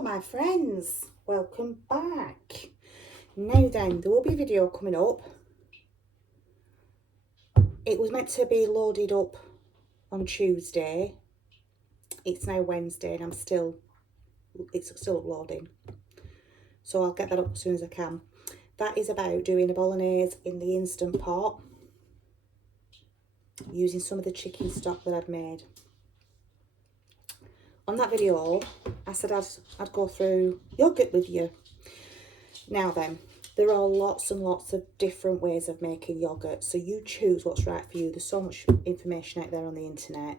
Hello my friends, welcome back. Now then, there will be a video coming up. It was meant to be loaded up on Tuesday. It's now Wednesday and it's still uploading. So I'll get that up as soon as I can. That is about doing a bolognese in the Instant Pot using some of the chicken stock that I'd made. On that video, I said I'd go through yogurt with you. Now then, there are lots and lots of different ways of making yogurt, so you choose what's right for you. There's so much information out there on the internet.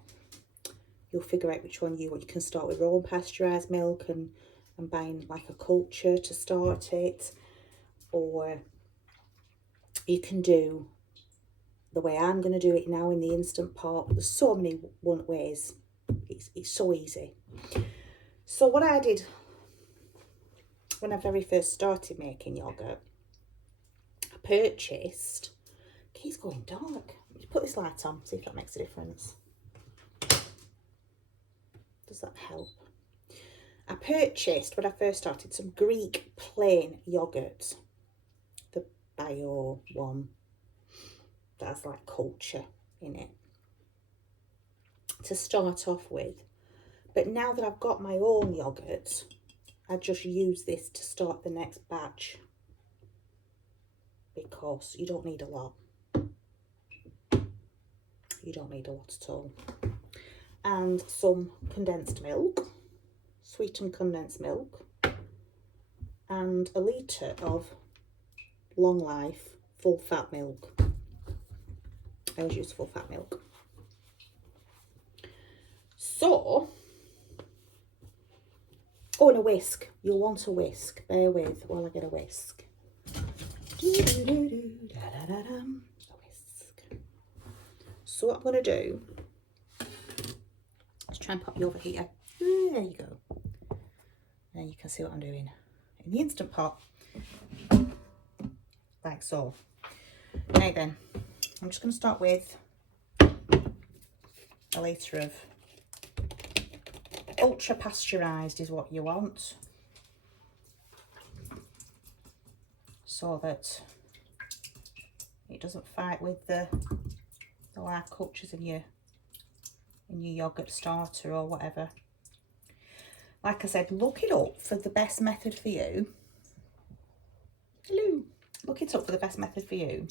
You'll figure out which one you want. You can start with raw pasteurised milk and buying like a culture to start it, or you can do the way I'm going to do it now in the Instant Pot. There's so many ways. It's so easy. So what I did when I very first started making yogurt, I purchased, it keeps going dark. Let me put this light on, see if that makes a difference. Does that help? I purchased, when I first started, some Greek plain yogurt. The bio one that has like culture in it, to start off with. But now that I've got my own yogurt, I just use this to start the next batch, because you don't need a lot. You don't need a lot at all. And some condensed milk, sweetened condensed milk, and a litre of long life full fat milk. I always use full fat milk. So, oh, and a whisk. You'll want a whisk. Bear with while I get a whisk. A whisk. So what I'm going to do, let's try and pop you over here. There you go. Now you can see what I'm doing in the Instant Pot. Like so. Now then, I'm just going to start with a litre of ultra pasteurised is what you want, so that it doesn't fight with the live cultures in your yogurt starter or whatever. Like I said, look it up for the best method for you. Hello. Look it up for the best method for you.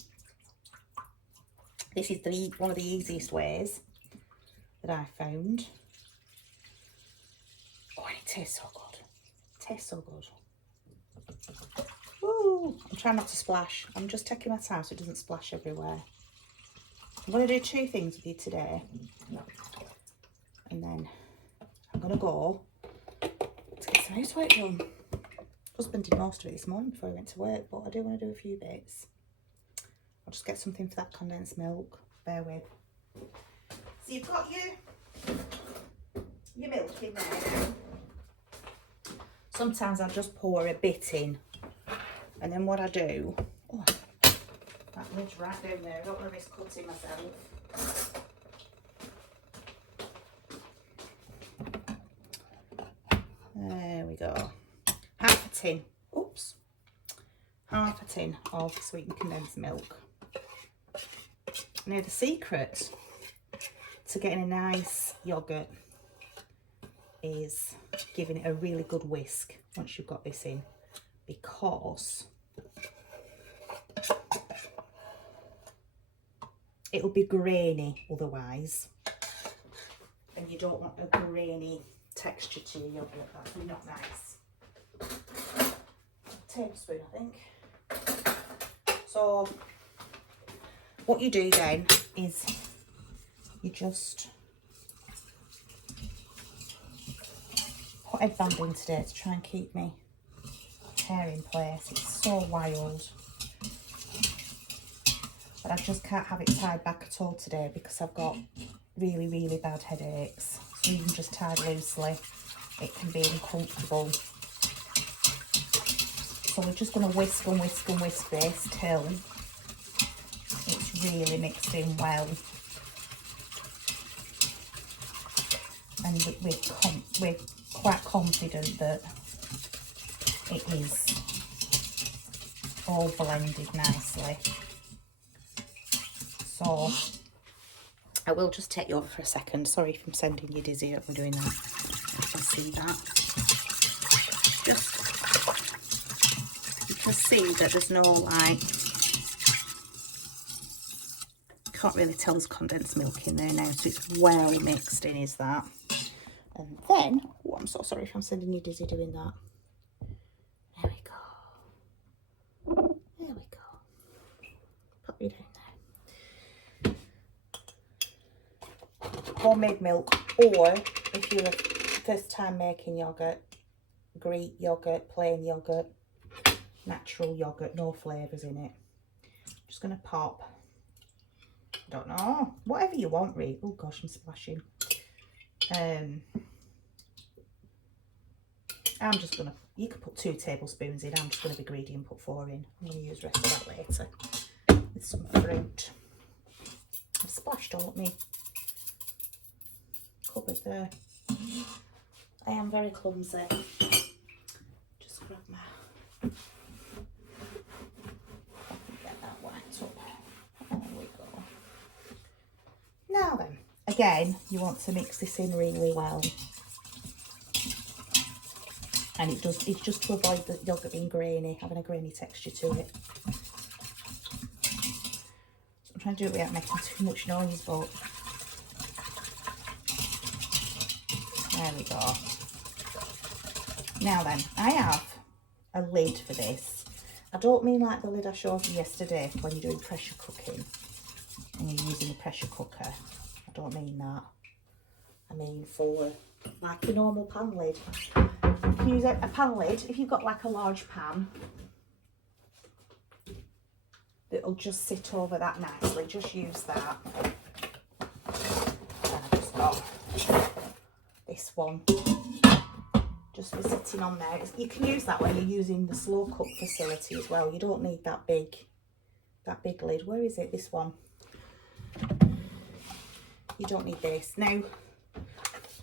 This is one of the easiest ways that I found. Oh, and it tastes so good. It tastes so good. Ooh, I'm trying not to splash. I'm just taking my time so it doesn't splash everywhere. I'm going to do two things with you today. And then I'm going to go to get some housework done. Husband did most of it this morning before he went to work, but I do want to do a few bits. I'll just get something for that condensed milk. Bear with. So you've got your milk in there. Sometimes I'll just pour a bit in, and then what I do, oh, that lid's right down there, I don't want to risk cutting myself. There we go. Half a tin of sweetened condensed milk. Now the secret to getting a nice yogurt is giving it a really good whisk once you've got this in, because it'll be grainy otherwise, and you don't want a grainy texture to your yogurt. That's not nice. A tablespoon, I think. So what you do then is you just put headband in today to try and keep me hair in place. It's so wild, but I just can't have it tied back at all today because I've got really, really bad headaches. So even just tied loosely, it can be uncomfortable. So we're just going to whisk and whisk and whisk this till it's really mixed in well. And we're quite confident that it is all blended nicely. So I will just take you over for a second. Sorry if I'm sending you dizzy up. I'm doing that. You can see that. Just, you can see that there's no like, can't really tell there's condensed milk in there now, so it's well mixed in, is that. And then, oh, I'm so sorry if I'm sending you dizzy doing that. There we go. There we go. Pop you down there. Homemade milk, or if you're first time making yogurt, Greek yogurt, plain yogurt, natural yogurt, no flavours in it. Just going to pop, I don't know, whatever you want really. Oh gosh, I'm splashing. I'm just going to, you could put 2 tablespoons in. I'm just going to be greedy and put 4 in. I'm going to use the rest of that later with some fruit. I've splashed all up me cupboard there. I am very clumsy. Just grab my, get that wiped up. There we go. Now then, again, you want to mix this in really well. And it's just to avoid the yogurt being grainy, having a grainy texture to it. So I'm trying to do it without making too much noise, but there we go. Now then, I have a lid for this. I don't mean like the lid I showed you yesterday when you're doing pressure cooking and you're using a pressure cooker. I don't mean that. I mean for like a normal pan lid. You can use a pan lid if you've got like a large pan. It'll just sit over that nicely. Just use that. And I've just got this one just for sitting on there. You can use that when you're using the slow cook facility as well. You don't need that big lid. Where is it? This one. You don't need this. Now,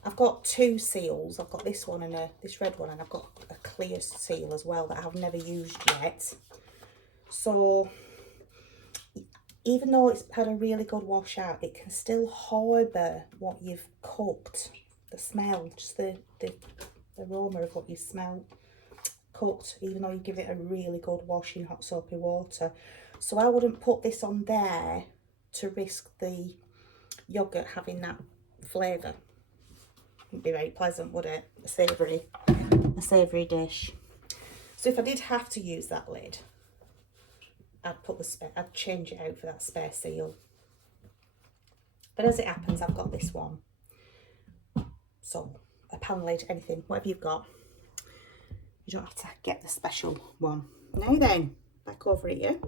I've got 2 seals. I've got this one and this red one, and I've got a clear seal as well that I've never used yet. So even though it's had a really good wash out, it can still harbour what you've cooked. The smell, just the aroma of what you smell cooked, even though you give it a really good wash in hot soapy water. So I wouldn't put this on there to risk the yogurt having that flavour. Wouldn't be very pleasant, would it? A savoury dish. So if I did have to use that lid, I'd change it out for that spare seal. But as it happens, I've got this one. So a pan lid, anything, whatever you've got. You don't have to get the special one. Now then, back over here.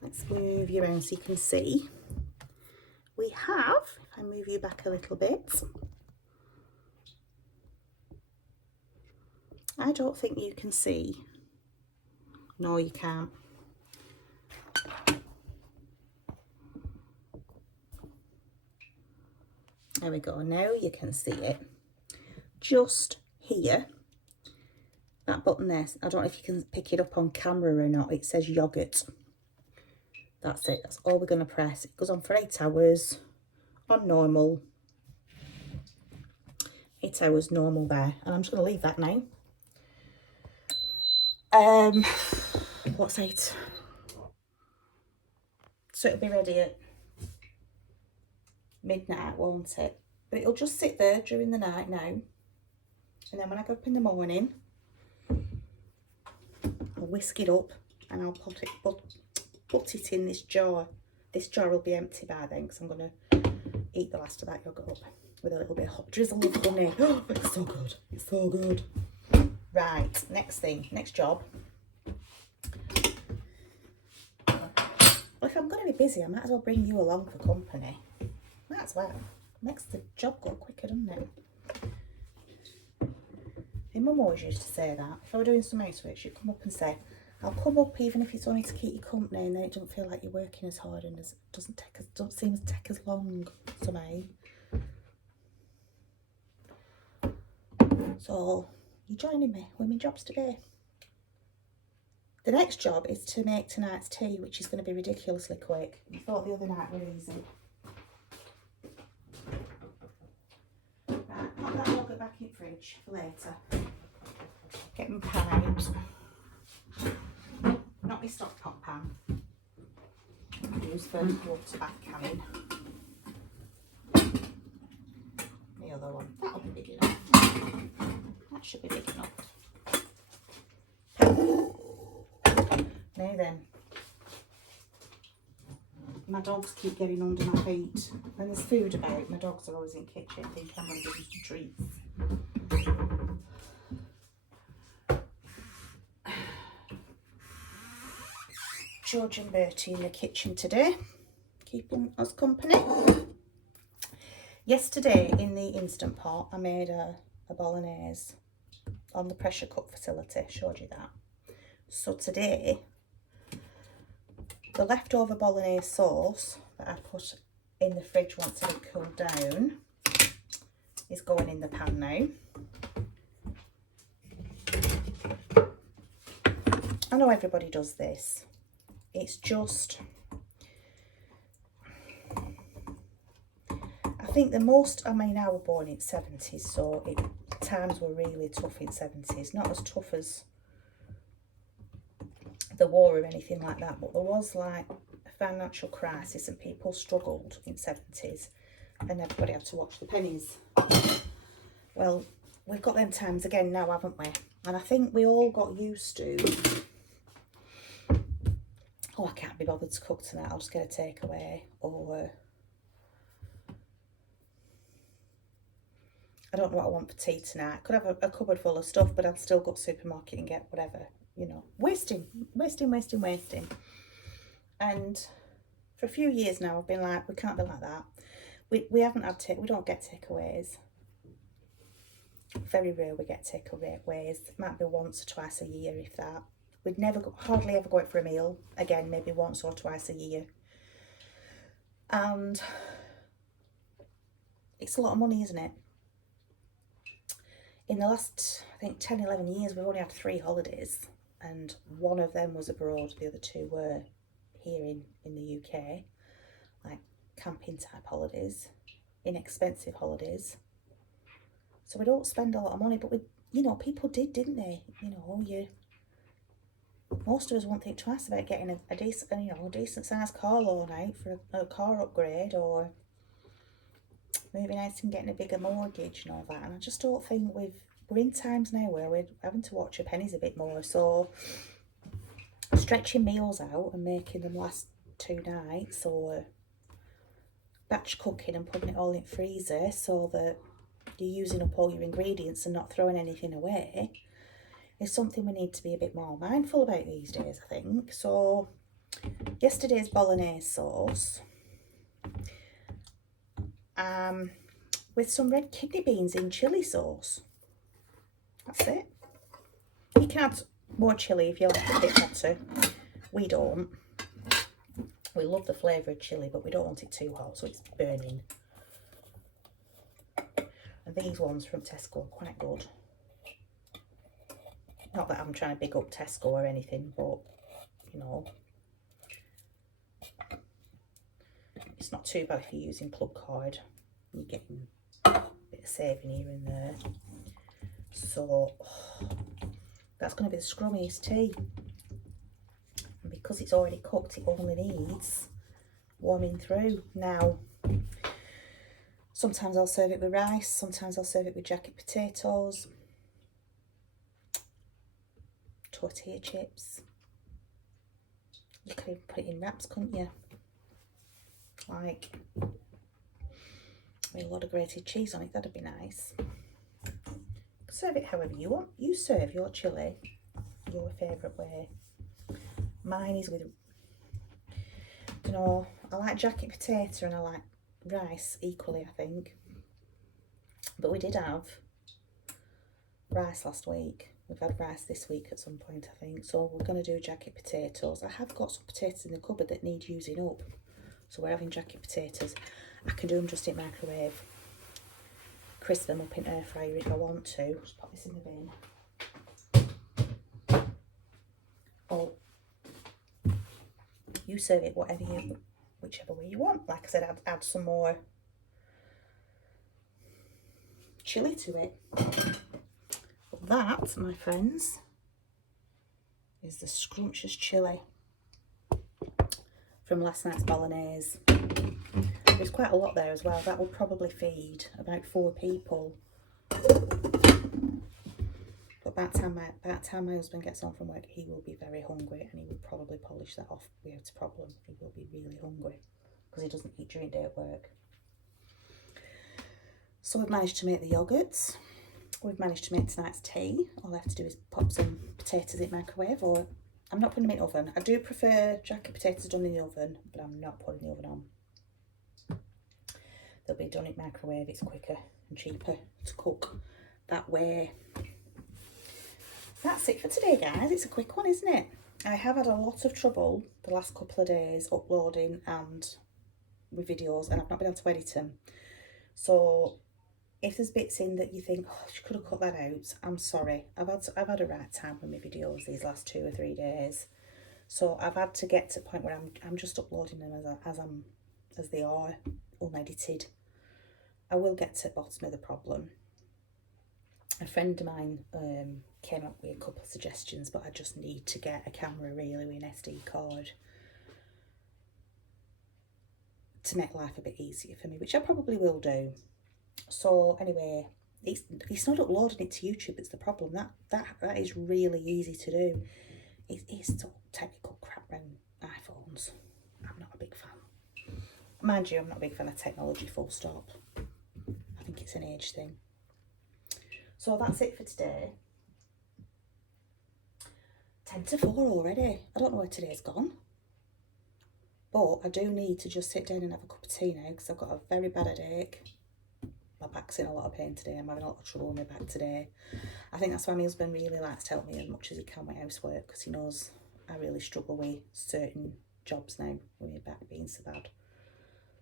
Let's move you around so you can see. We have, if I move you back a little bit, I don't think you can see. No, you can't. There we go. Now you can see it. Just here, that button there, I don't know if you can pick it up on camera or not. It says yogurt. That's it. That's all we're going to press. It goes on for 8 hours on normal. 8 hours normal there. And I'm just going to leave that now. What's 8? So it'll be ready at midnight, won't it? But it'll just sit there during the night now. And then when I go up in the morning, I'll whisk it up and I'll put it in this jar. This jar will be empty by then because I'm going to eat the last of that yogurt up with a little bit of hot drizzle of honey. Oh, it's so good. It's so good. Right, next thing, next job. Well, if I'm going to be busy, I might as well bring you along for company. Might as well. Makes the job go quicker, doesn't it? My mum always used to say that. If I were doing some housework, she'd come up and say, I'll come up even if it's only to keep you company, and then it doesn't feel like you're working as hard and it don't seem to take as long to me. So You joining me with my jobs today? The next job is to make tonight's tea, which is going to be ridiculously quick. I thought the other night were easy. Right, pop that yogurt back in the fridge for later. Get my pan out. Not my stock pot pan. Use the water bath canning. The other one. That'll be big enough. That should be big enough. Now then. My dogs keep getting under my feet. When there's food about, my dogs are always in the kitchen thinking I'm going to give them some treats. George and Bertie in the kitchen today, keeping us company. Yesterday in the Instant Pot, I made a bolognese on the pressure cook facility, showed you that. So today, the leftover bolognese sauce that I put in the fridge once it had cooled down is going in the pan now. I know everybody does this. It's just, I think the most, I mean, I was born in the 70s, so times were really tough in the 70s. Not as tough as the war or anything like that, but there was like a financial crisis and people struggled in the 70s and everybody had to watch the pennies. Well, we've got them times again now, haven't we? And I think we all got used to, oh, I can't be bothered to cook tonight, I'll just get a takeaway, or I don't know what I want for tea tonight. Could have a cupboard full of stuff, but I'd still go to the supermarket and get whatever, you know. Wasting. And for a few years now, I've been like, we can't be like that. We haven't had we don't get takeaways. Very rare we get takeaways. Might be once or twice a year, if that. We'd hardly ever go out for a meal. Again, maybe once or twice a year. And it's a lot of money, isn't it? In the last, I think, 10, 11 years, we've only had 3 holidays. And one of them was abroad. The other 2 were here in the UK. Like camping type holidays. Inexpensive holidays. So we don't spend a lot of money. But, you know, people did, didn't they? You know, most of us won't think twice about getting a decent sized car loan out for a car upgrade, or moving out and getting a bigger mortgage and all that. And I just don't think we're in times now where we're having to watch our pennies a bit more. So stretching meals out and making them last 2 nights, or batch cooking and putting it all in freezer so that you're using up all your ingredients and not throwing anything away, is something we need to be a bit more mindful about these days, I think. So yesterday's bolognese sauce with some red kidney beans in chilli sauce. That's it. You can add more chilli if you like it a bit hotter. We don't. We love the flavour of chilli, but we don't want it too hot, so it's burning. And these ones from Tesco are quite good. Not that I'm trying to big up Tesco or anything, but, you know, it's not too bad if you're using Club Card. You're getting a bit of saving here and there. So, that's going to be the scrummiest tea. And because it's already cooked, it only needs warming through. Now, sometimes I'll serve it with rice, sometimes I'll serve it with jacket potatoes, tortilla chips. You could even put it in wraps, couldn't you? Like, with a lot of grated cheese on it, that'd be nice. Serve it however you want. You serve your chilli your favourite way. Mine is with, you know, I like jacket potato and I like rice equally, I think. But we did have rice last week. We've had rice this week at some point, I think. So we're going to do jacket potatoes. I have got some potatoes in the cupboard that need using up. So we're having jacket potatoes. I can do them just in microwave. Crisp them up in air fryer if I want to. Just pop this in the bin. you serve it whichever way you want. Like I said, I'd add some more chilli to it. But that, my friends, is the scrumptious chilli from last night's bolognese. There's quite a lot there as well. That will probably feed about 4 people. But by the time my husband gets home from work, he will be very hungry, and he will probably polish that off without a problem. He will be really hungry because he doesn't eat during day at work. So we've managed to make the yoghurts. We've managed to make tonight's tea. All I have to do is pop some potatoes in the microwave, or I'm not putting them in the oven. I do prefer jacket potatoes done in the oven, but I'm not putting the oven on. They'll be done in microwave. It's quicker and cheaper to cook that way. That's it for today, guys. It's a quick one, isn't it? I have had a lot of trouble the last couple of days uploading and with videos, and I've not been able to edit them. So if there's bits in that you think, oh, you could have cut that out, I'm sorry. I've had a right time with my videos these last 2 or 3 days. So I've had to get to the point where I'm just uploading them as they are, unedited. I will get to the bottom of the problem. A friend of mine came up with a couple of suggestions, but I just need to get a camera really with an SD card to make life a bit easier for me, which I probably will do. So anyway, it's not uploading it to YouTube, it's the problem. That is really easy to do. It's all technical crap around iPhones. I'm not a big fan. Mind you, I'm not a big fan of technology, full stop. I think it's an age thing. So that's it for today. 10 to 4 already. I don't know where today's gone. But I do need to just sit down and have a cup of tea now, because I've got a very bad headache. My back's in a lot of pain today. I'm having a lot of trouble with my back today. I think that's why my husband really likes to help me as much as he can with housework, because he knows I really struggle with certain jobs now with my back being so bad.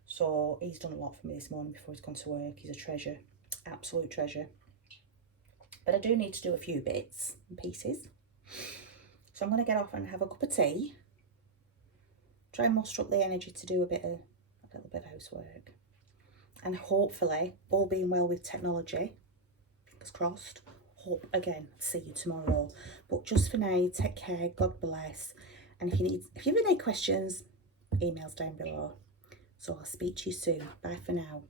So he's done a lot for me this morning before he's gone to work. He's a treasure, absolute treasure. But I do need to do a few bits and pieces. So I'm going to get off and have a cup of tea. Try and muster up the energy to do a little bit of housework. And hopefully, all being well with technology, fingers crossed, hope again, see you tomorrow. But just for now, take care, God bless. And if you have any questions, emails down below. So I'll speak to you soon. Bye for now.